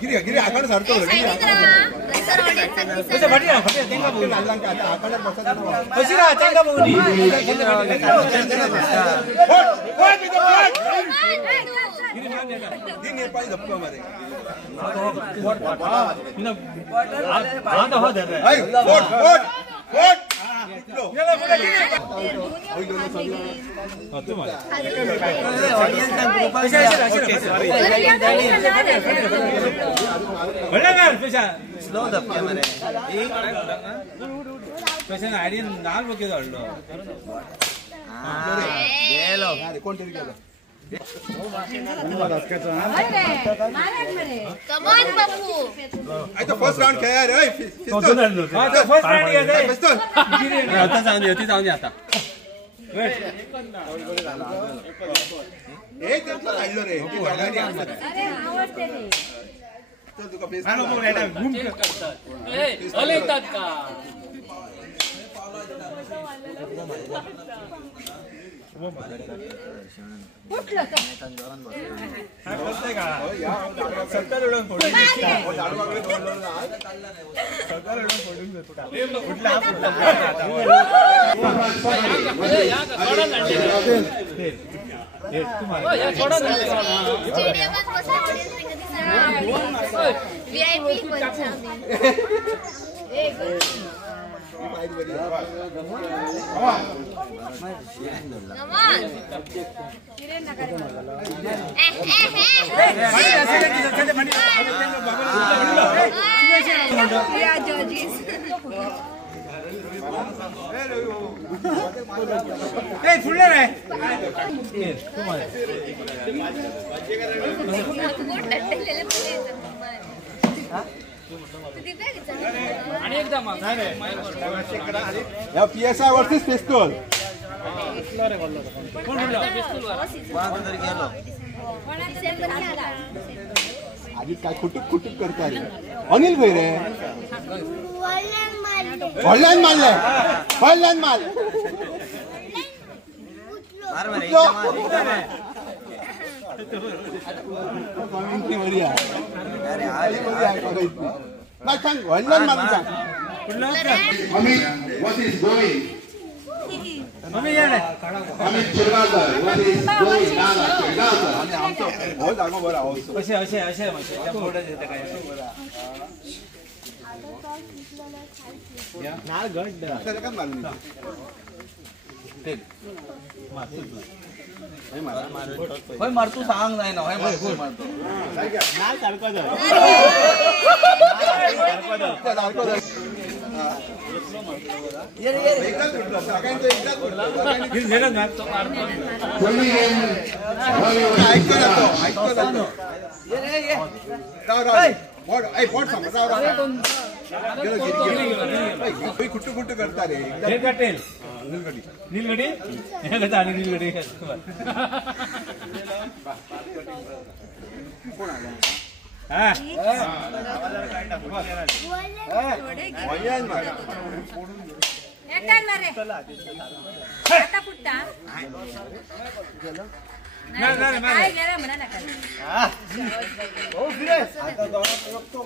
गिरी आकार सारतो first round खेळा रे आता जाऊन दे आता एक काढलो रे तुका फेस PSI वर्सेस पिस्तूल आधी काय खुटुक खुटुक करतात अनिल भाई रे ऑनलाइन मारले ऑनलाइन मार नाही सांग ऑनलाइन मारून सांग Amit what is going Amit चिरगावकर what is going चिरगावकर आणि आमचं हो जागो बरा हो असे असे असे त्या फोटो देते काय या नाळ गड त्याला काय मारून ते होय मारतो सांग नाही ना होय मारतो नाळ सारखा जा सारखा जा ये ये एकदाच उडलो सगळ्यांचं एकदाच उडलो गिर नेला ना तो मारतो ऐकतो ना ये रे ये राव बोट ए बोट समजा राव गेलो गिर कुट्टू कुट्टू करता रे हे कटेल नीलगडी हे कसा आणि नीलगडी कोण आला हां वयन मारा एकटान मारे आता पुट्टा नाही नाही मारे काय गेला म्हणा नका हां ओ फिरे आता दोघतो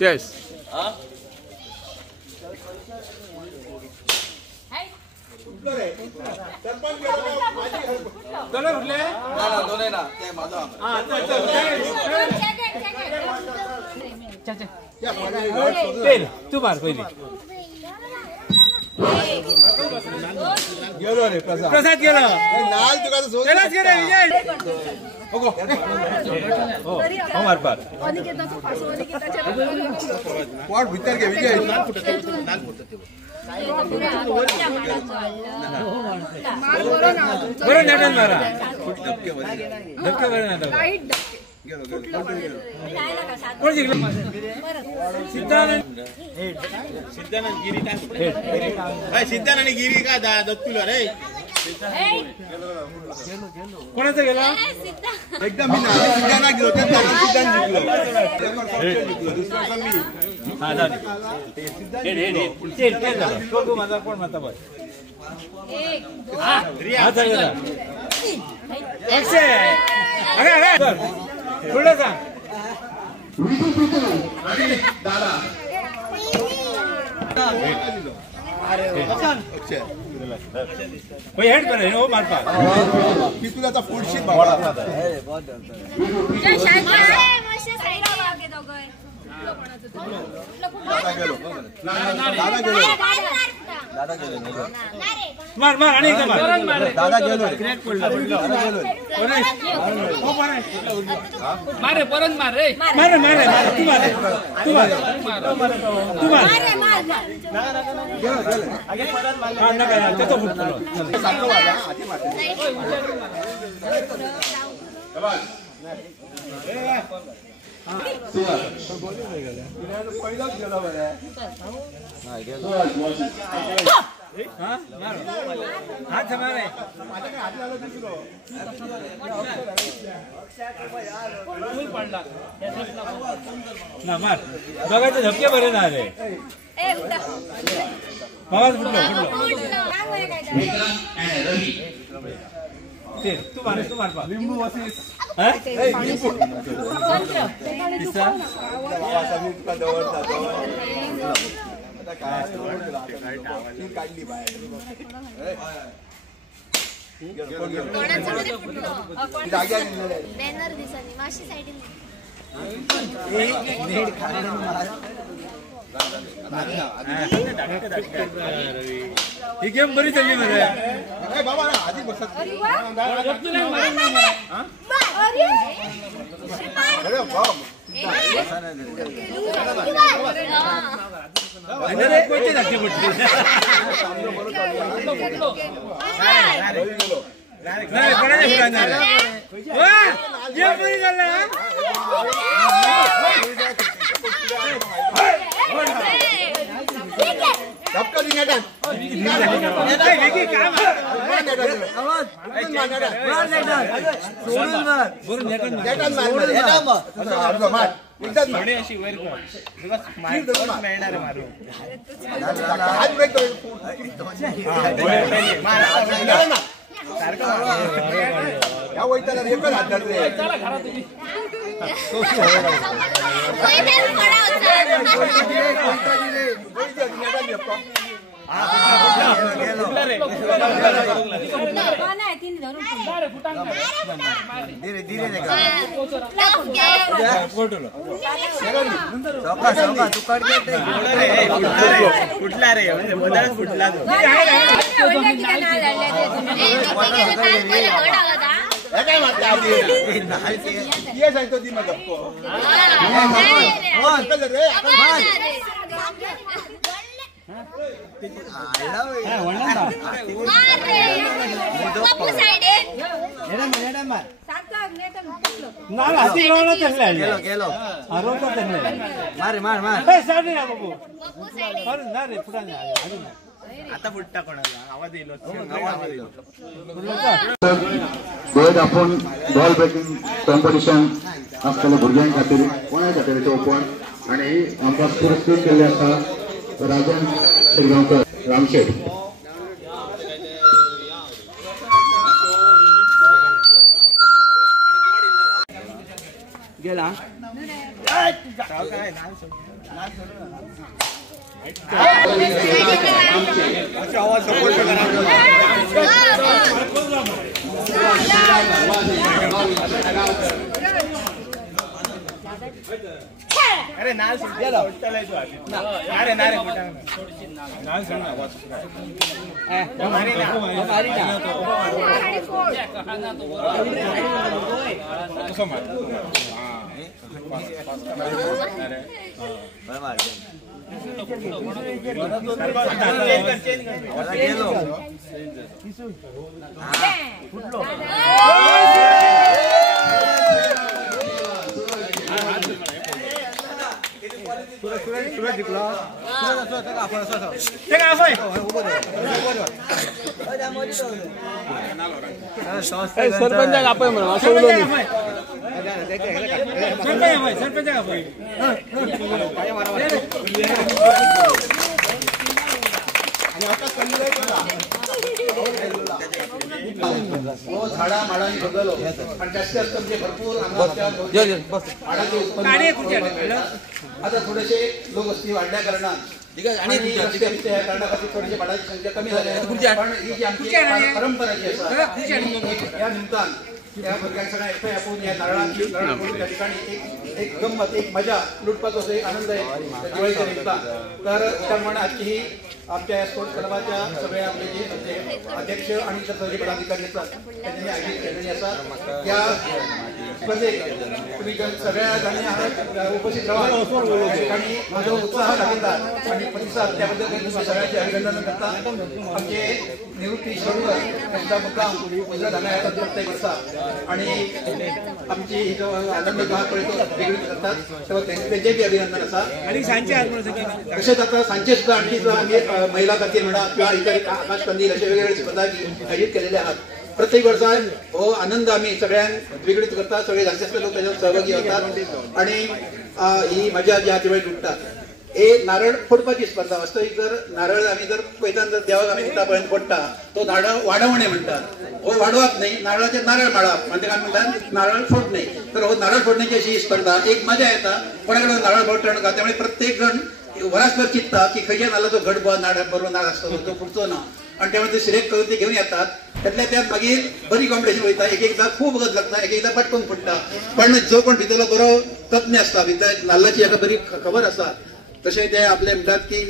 यस हां उठले सरपंच चला उठले ना ना दोन ना ते माझा हां चल चल तू मार पहिली गेलो रे प्रसाद गेलो नाल तुका चलाच गेले विजय ओगो हो मार पार अनिकेताचा पास अनिकेताच्या पॉट भीतर घे विजय नाल फुटते बरं नाटन मारा धक्के बरं नाटक कोण जिंकलं सिद्धार्थ सिद्धानंद गिरी काय सिद्धानंद गिरी का दत्तुला रे कोणाचा गेला एकदम मी सिद्धाना गेलो त्या सिद्धान जिंकलो दुसरा मी हा झाले हे तो माझा कोण म्हणता बस हा झाला अक्षय अरे पुढे सांग दादा कोई हेड करे हो मार पा मी तुला आता फुडशीट मार मार आणि एकदा मार दादा गेलो क्रॅक पडला मारे परत मार रे मारे मारे तू मारे तू मारे तू मारे गेलो गेलो आगे परत मार नका त्याचा फुटलो सारखं वाजा आधी मारते पहिलाच गेला बरं हाथ हमारे ना मार बघायचं झपके बरे ना रे बघा फुटलो तू मार लिंबू वसीस लिंबू काढली बाहेर बॅनर दिसनी माशी साइडीन ही गेम बरी चालली बरं बाबा आधी बसत अरे बाप अरे कोणते धाकटे पडले नाही कोणाच्या फुटाणार वा गेम बरी झाला धक्का दिनाटन वेगळी काम या वैताला एकच हात धरले धीरे धीरे कुठला रे म्हणजे बदल कुठला काय मारता आधी ये सांगतो ती मग गप्पो रे आता फुटता कोणाला आवाज येईल आपण बॉल ब्रेकिंग कॉम्पिटिशन आसतले भुरग्यां खातीर कोणा खातीर ओपन आणि आमकां पुरस्कृत केल्ले आसा राजन शिरगांवकर रामशेठ गेला आवाज सपोर्ट अरे नाल गेला अरे नारे नाल सांग आवाज मारी ना कसं मार सरपंचाक आपय म्हणून असं झाडा माडांनी बदललो आणि जास्तीत जास्त म्हणजे भरपूर आता थोडेसे लोकवस्ती वाढल्या कारणात आणि कारणाखातीर थोडेसे झाडांची संख्या कमी झाली पण ही जी आमची परंपरा जी आसा या निमतान त्या भुरग्यांक सगळ्या एकठांय आपण या नारळांची त्या ठिकाणी एक गंमत एक मजा लुटपाचो असो एक आनंद आहे दिवाळीच्या निमतान तर त्याप्रमाणे आजची ही आमच्या स्पोर्ट्स क्लबाच्या सगळ्या आपले जे अध्यक्ष आणि इतर सगळे पदाधिकारी असतात त्यांनी आयोजित केलेली असतात त्या स्पर्धेत तुम्ही सगळ्या जणांनी उपस्थित राहा त्या ठिकाणी माझा उत्साह दाखवतात आणि प्रतिसाद त्याबद्दल सगळ्यांचे अभिनंदन करतात आमचे निवृत्ती शोधकर त्यांचा मुक्काम उजव्या धान्याचा प्रत्येक वर्षा आणि आमची ही जो आनंद पळतो वेगळी करतात तेव्हा त्यांचेही अभिनंदन असतात आणि तसेच आता सांचे सुद्धा आणखी आम्ही महिला खातीर म्हणा किंवा इतर आकाश कंदील असे वेगवेगळे स्पर्धा आयोजित केलेले आहात प्रत्येक वर्षात हो आनंद आम्ही सगळ्यांक द्विगुणित करतात सगळे जास्तीत लोक त्याच्यात सहभागी होतात आणि ही मजा जी दिवाळी लुटतात हे नारळ फोडपाची स्पर्धा वास्तविक जर नारळ आम्ही जर पळयताना जर देवाक आम्ही उतापर्यंत फोडटा तो नारळ वाढवणे म्हणतात हो वाढवप नाही नारळाचे नारळ माळप म्हणजे काय म्हणतात नारळ फोडणे तर हो नारळ फोडण्याची अशी स्पर्धा एक मजा येता कोणाकडे नारळ फोडटा का त्यामुळे प्रत्येक जण वरासभर चित्ता की खंयच्या नारळाचो घट नारळ बरोबर नारळ असतो तो फुटतो ना आणि त्यामुळे ते सिलेक्ट करून ते घेऊन येतात त्यातल्या त्यात मागीर बरी कॉम्पिटिशन वयता एक एकदा खूप वगत लागता एक एकदा पटकन फुटता पण जो कोण भितरलो बरो तज्ञ असता भितर नाल्लाची एका बरी खबर आसा तशें ते आपले म्हणटात की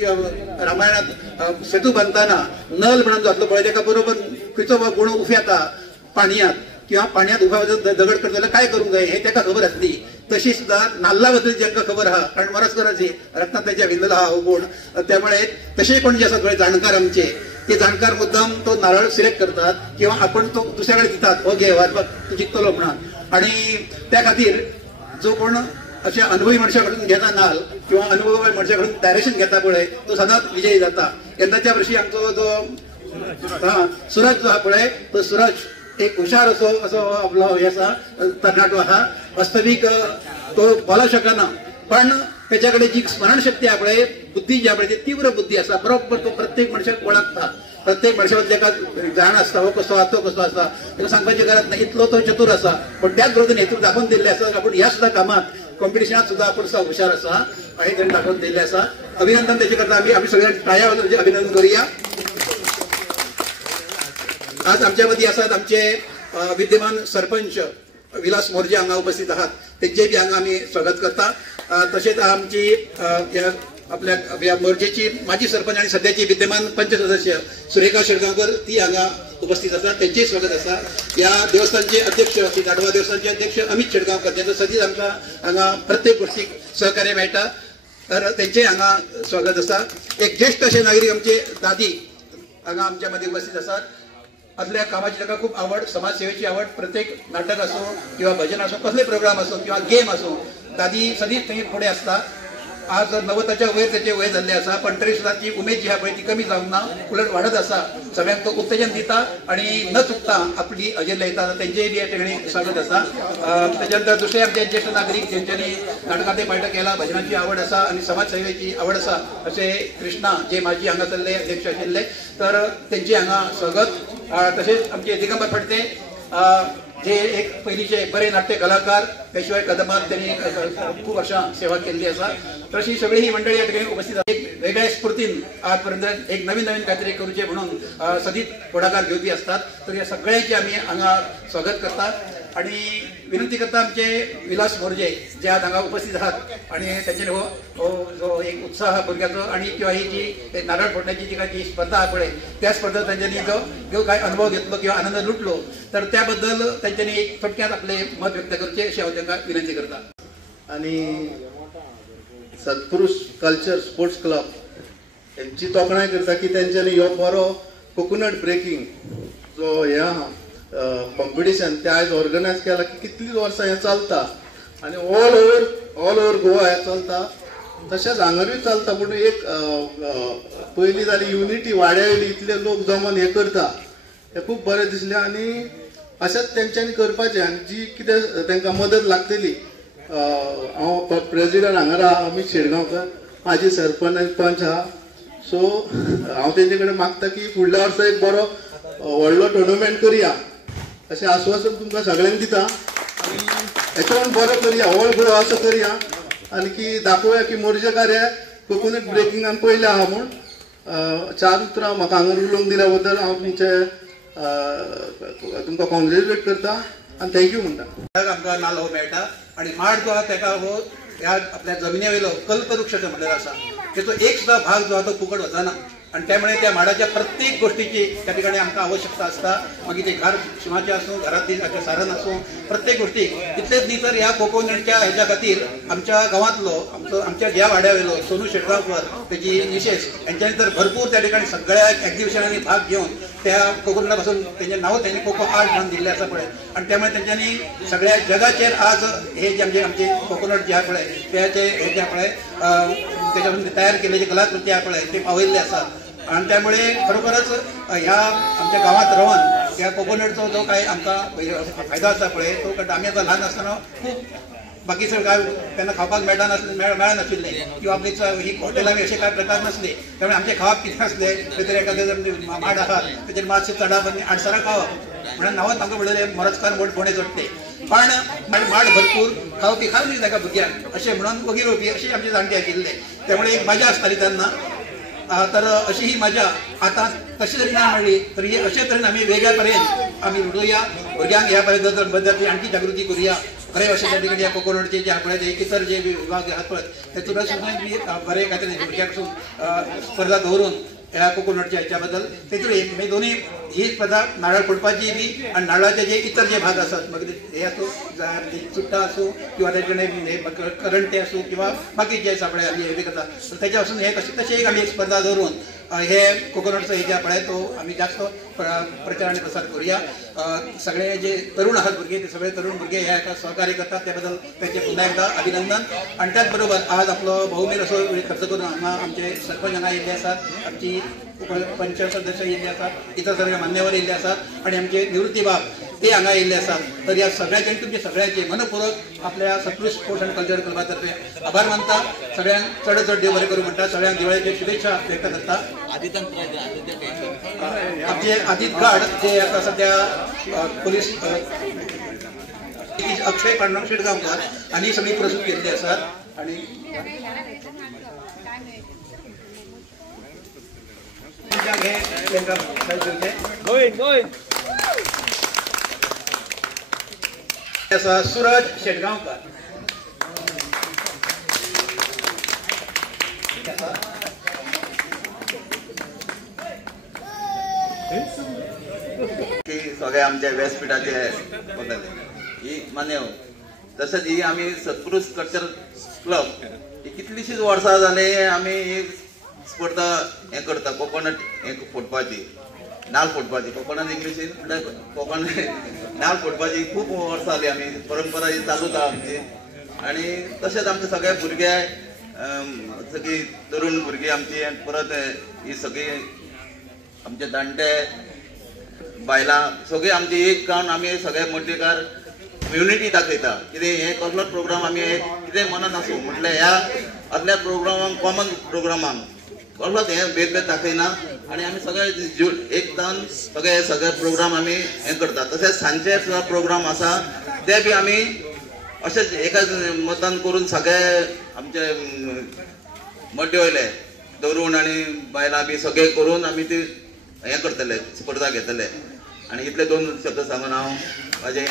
रामायणात सेतू बांदतना नल म्हणून जातलो पळय ताका बरोबर खंयचो गुण उफेता पाणयात किंवा पाण्यात उभा दगड करताना काय करूंक जाय हे ताका खबर आसली तशी सुद्धा नाल्ला बद्दल ज्यांना खबर आहा कारण मरसकराची रत्नात त्याच्या भिंदला हा हो गुण त्यामुळे तसे कोण जे असतात थोडे जाणकार आमचे ते जाणकार मुद्दाम तो नारळ सिलेक्ट करतात किंवा आपण तो दुसऱ्याकडे दितात हो घे बघ तू जिंकतलो म्हणून आणि त्या खातीर जो कोण अशा अनुभवी मनशाकडून घेता नाल किंवा अनुभवी मनशाकडून डायरेक्शन घेता पळय तो सदांच विजयी जाता यंदाच्या वर्षी आमचो जो सूरज जो हा पळय तो सूरज एक हुशार असो आपलो हे आसा तरणाटो आहा वास्तविक तो बोलू शकना पण त्याच्याकडे जी स्मरणशक्ती आहे बुद्धी जी आहे तीव्र बुद्धी असा बरोबर तो प्रत्येक मनशाक ओळखता प्रत्येक मनशाबद्दल एका जाण असता हो कसो तो कसो आसा ताका सांगपाची गरज ना इतलो तो चतुर आसा पण त्याच बरोबर हेतून दाखोवन दिल्ले आसा आपण ह्या सुद्धा कामात कॉम्पिटिशनात सुद्धा आपण हुशार आसा हे त्यांनी दाखोवन दिल्ले आसा अभिनंदन त्याचे करता आम्ही सगळ्या टाळ्या वाजोवन अभिनंदन करूया आज आमच्या मध्ये असतात आमचे विद्यमान सरपंच विलास मोर्जे हांगा उपस्थित आहात त्यांचे बी हांगा आम्ही स्वागत करता तसेच आमची आपल्या मोर्जेची माजी सरपंच आणि सध्याची विद्यमान पंच सदस्य सुरेखा शेळगांवकर ती हांगा उपस्थित असतात त्यांचे स्वागत असा या देवस्थानचे अध्यक्ष श्री दाडवा देवस्थानचे अध्यक्ष अमित शेळगांवकर त्यांचं सदीच आमच्या हांगा प्रत्येक गोष्टीक सहकार्य मेळटा तर त्यांचे हांगा स्वागत असा एक ज्येष्ठ असे नागरिक आमचे दादी हांगा आमच्या मध्ये उपस्थित असतात आपल्या कामाची ताका खूप आवड समाजसेवेची आवड प्रत्येक नाटक असो किंवा भजन असो कसले प्रोग्राम असो किंवा गेम असो दादी सदीच थंय फुडें आसता आज 90च्या वयर त्याचे वय झाले असा पण तरी सुद्धा ती उमेद जी आहे ती कमी जाऊन ना उलट वाढत असा सगळ्यांक तो उत्तेजन दिता आणि न चुकता आपली अजेंडा येता त्यांचेही बी या ठिकाणी स्वागत असा त्याच्यानंतर दुसरे आमचे ज्येष्ठ नागरिक ज्यांच्यानी नाटकांतय पार्ट केला भजनाची आवड असा आणि समाजसेवेची आवड असा असे कृष्णा जे माजी हांगासरले अध्यक्ष आशिल्ले तर त्यांचे हांगा स्वागत तसेच आमचे दिगंबर फडते जे एक पहिलीचे बरे नाट्य कलाकार पेशवाई कदमात त्यांनी खूप वर्षां सेवा केली असा तशी सगळी ही मंडळी या ठिकाणी उपस्थित आहेत वेगळ्या स्फूर्तीन आजपर्यंत एक नवीन काहीतरी करूचे म्हणून सदीत पुढाकार घेवपी असतात तर या सगळ्यांचे आम्ही हांगा स्वागत करतात आणि विनंती करता आमचे विलास मोर्जे जे आज हांगा उपस्थित आहात आणि त्यांचे जो एक उत्साह भुरग्याचो आणि किंवा ही जी नारळ फोडण्याची जी स्पर्धा आहे पळय त्या स्पर्धेत त्यांच्यानी जो काय अनुभव घेतलो किंवा आनंद लुटलो तर त्याबद्दल त्यांच्यानी एक थोडक्यात आपले मत व्यक्त करचे अशी हांव तांकां विनंती करता आणि सत्पुरुष कल्चर स्पोर्ट्स क्लब यांची तोखणाय करता की त्यांच्यानी ह्यो बरो कोकोनट ब्रेकिंग जो ह्या कॉम्पिटिशन ते आज ऑर्गनायज केला की कितलीच वर्सां हें चलता आणि ऑल ओव्हर गोवा हें चलता तशेंच हांगरूय चलता पूण एक पयलीं जाली युनिटी वाड्या वयली इतले लोक जमोन हे करता हें खूब बरें दिसलें आनी अशेंच तेंच्यांनी करपाचें आनी जी कितें तांकां मदत लागतली हांव प्रेसिडेंट हांगा आहा अमित शेडगांवकर म्हाजी सरपंच पंच आहा सो हांव तेंचे कडेन मागता की फुडल्या वर्सा एक बरो व्हडलो टुर्नामेंट करया अशें आश्वासन तुमकां सगळ्यांक दिता आनी हेच्यान बरो करया व्हड बरो असो करया आनी की दाखोवया की मोर्जेकार हे कोकोनट ब्रेकिंगान पयले आहा म्हूण 4 उतरां म्हाका हांगा उलोवंक दिल्या बद्दल हांव तुमचे तुमकां कॉंग्रेच्युलेट करता आनी थँक्यू म्हणटा आमकां नाल्ल मेळटा आनी माड जो आहा तेका हो ह्या आपल्या जमिने वयलो कल्पवृक्ष जो म्हणलेलो आसा तेचो एक सुद्धा भाग जो आहा तो फुकट वचना आणि त्यामुळे त्या माडाच्या प्रत्येक गोष्टीची त्या ठिकाणी आमकां आवश्यकता असता मागीर ते घर शिमाचे आसूं घरातली सारण आसूं प्रत्येक गोष्टीक इतलेच न्ही तर ह्या कोकोनटच्या हेच्या खातीर आमच्या गांवांतलो आमच्या ज्या वाड्या वयलो सोनू शेटगांवकर तेजी मिसेस यांच्यानी तर भरपूर त्या ठिकाणी सगळ्या एक्झिबिशनांनी भाग घेवन त्या कोकोनटा पासून तेजें नांव त्यांनी कोको आर्ट म्हणून दिल्लें आसा पळय आणि त्यामुळे तेंच्यांनी सगळ्या जगाचेर आज हे जे आमचे कोकोनट जे आहा पळय त्याचे हे जे पळय त्याच्यापासून तयार केलेली कलाकृती आहे पळय ते पावयल्ले आसात आणि त्यामुळे खरोखरच ह्या आमच्या गावात राहून त्या कोकोनटचो जो काही आमकां फायदो आसा पळय तो आमी आतां ल्हान आसतना खूब बाकी सगळं काय त्यांना खावपाक मेळनाशिल्ले किंवा आपली ही हॉटेलांनी असे काय प्रकार नसले त्यामुळे आमचे खावप कितें आसले तर एखादे जर माड आहा तेजेर मातशें चडप आनी आडसरां खावप म्हणून नांवांत आमकां म्हणलेलें मोरजकार मोठ फोंडे जोडटे पण माड भरपूर खावपी खावली ताका भुरग्यांक अशें म्हणून वगीर वगीर अशी आमचे जाणटे आशिल्ले त्यामुळे एक मजा आसताली तेन्ना तर अशी ही मजा आता तशी जरी ना मेळ्ळी तरी अशे तरेन आमी वेगळ्या तरेन आमी उलोवया भुरग्यांक ह्या बद्दल आणखी जागृती करुया खरें अशें त्या ठिकाणी कोकोनटचे जे पळय ते इतर जे विभाग आहात पळय तेतून सुद्दां बरें काय तरी भुरग्यांक स्पर्धा दवरून ह्या कोकोनटच्या हेच्या बद्दल तेतून दोन्ही ही स्पर्धा नारळ फोडपाची बी आणि नारळाचे जे इतर जे भाग आसात मग हे असो चुट्टा असो किंवा त्याच्याकडे करंटे असो किंवा बाकी जे आसा पळय आमी हे करता तर त्याच्या पासून हे तशी एक आमी स्पर्धा दवरून हे कोकोनटचो हे जे पळय तो आमी जास्त प्रचार आणि प्रसार करूया सगळे जे तरुण आहात भुरगे ते सगळे तरुण भुरगे ह्या सहकार्य करतात त्याबद्दल त्यांचे पुन्हा एकदा अभिनंदन आणि त्याचबरोबर आज आपलो भौमेर असो वेळ खर्च करून हांगा आमचे सरपंच हांगा येयल्ले आसात आमची पंच सदस्य येयल्ले आसात इतर सगळे मान्यवर येयल्ले आसात आणि आमचे निवृत्ती बाब ते हांगा येयल्ले आसात तर ह्या सगळ्यांचे तुमचे सगळ्यांचे मनपूर्वक आपल्या सत्कृष्ट स्पोर्ट्स अँड कल्चर क्लबा तर्फे आभार मानता सगळ्यांक चड चड देव बरें करूं म्हणटा सगळ्यांक दिवाळीचे शुभेच्छा व्यक्त करता आमचे आदित गाड जे आता सध्या पोलीस अक्षय पांडुरंग शेटगांवकर आणि सगळी प्रस्तुत केल्ली आसात आणि सूरज शेटगांवकर की सगळे आमच्या व्यासपीठाचे ही मान्य तसंच ही आम्ही सत्पुरुष कल्चर क्लब ही कितलीशीच वर्सां जाली आमी ही स्पर्धा हे करता कोकोनट हे फोडपाची नाल्ल फोडपाची कोकोनट इंग्लिशीन म्हणल्यार कोकोनट नाल्ल फोडपाची खूब वर्सां जाली आमी परंपरा ही चालूच आहा आमची आणि तशेंच आमचे सगळे भुरगे सगळी तरुण भुरगीं आमची परत ही सगळी आमचे जाणटे बायलां सगळी आमची एक कावन आमी सगळे मोठेकार युनिटी दाखयता कितें हे कसलोच प्रोग्राम आमी कितें मनान आसूं म्हटल्यार ह्या आदल्या प्रोग्रामाक कॉमन प्रोग्रामाक कसलोच हे भेदभेद दाखयना आणि आमी सगळे एक जावन सगळे प्रोग्राम आमी हे करता तशेंच सांजचे सुद्दां प्रोग्राम आसा ते बी आमी अशेंच एकाच मतदान करून सगळे आमचे मड्डे वयले तरुण आनी बायलां बी सगळे करून आमी ती हे करतले स्पर्धा घेतले आणि इतले 2 शब्द सांगून हांव माझे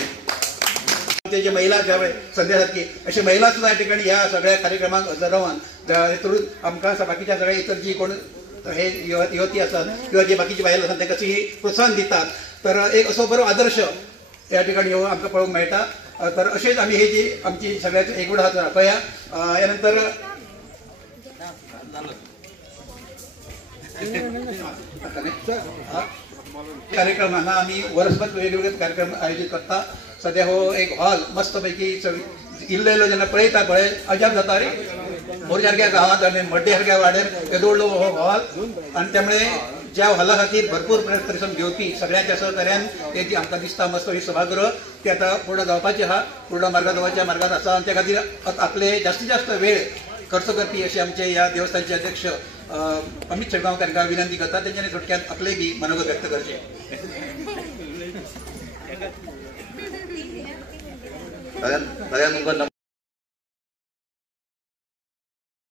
जे महिला ज्या संधी आसात की अशी महिला सुद्धा या ठिकाणी ह्या सगळ्या कार्यक्रमाक हजर रावन हेतून आमकां बाकीच्या सगळ्या इतर जी कोण हे युवती असतात किंवा जे बाकीची बायलां आसात तांकां ही प्रोत्साहन दितात तर एक असो बरो आदर्श या ठिकाणी आमकां पळोवंक मेळटा तर अशेंच आमी ही जी आमची सगळ्याची एकवट आसा राखया ह्या नंतर कार्यक्रम हांगा आमी वर्सभर वेगवेगळे कार्यक्रम आयोजीत करता सध्या हो एक हॉल मस्तपैकी इल्लो जेन्ना पळयता पळय अजाप जाता रे मोरसारख्या गावात आणि मड्डेसारख्या वाड्यार येदोळलो हो हॉल आणि त्यामुळे ज्या हॉला खातीर भरपूर परिश्रम घेवपी सगळ्यांच्या सहकार्यान ते जी आमकां दिसता मस्त ही सभागृह ते आतां पूर्ण जावपाचें आहा पूर्ण मार्गाच्या मार्गात आसा आणि त्या खातीर आपले जास्तीत जास्त वेळ खर्च करपी असे आमचे ह्या देवस्थानचे अध्यक्ष अमित शेळगांवकर हांकां विनंती करता तेंच्यांनी थोडक्यात आपले बी मनोगत व्यक्त करचे सगळ्यांत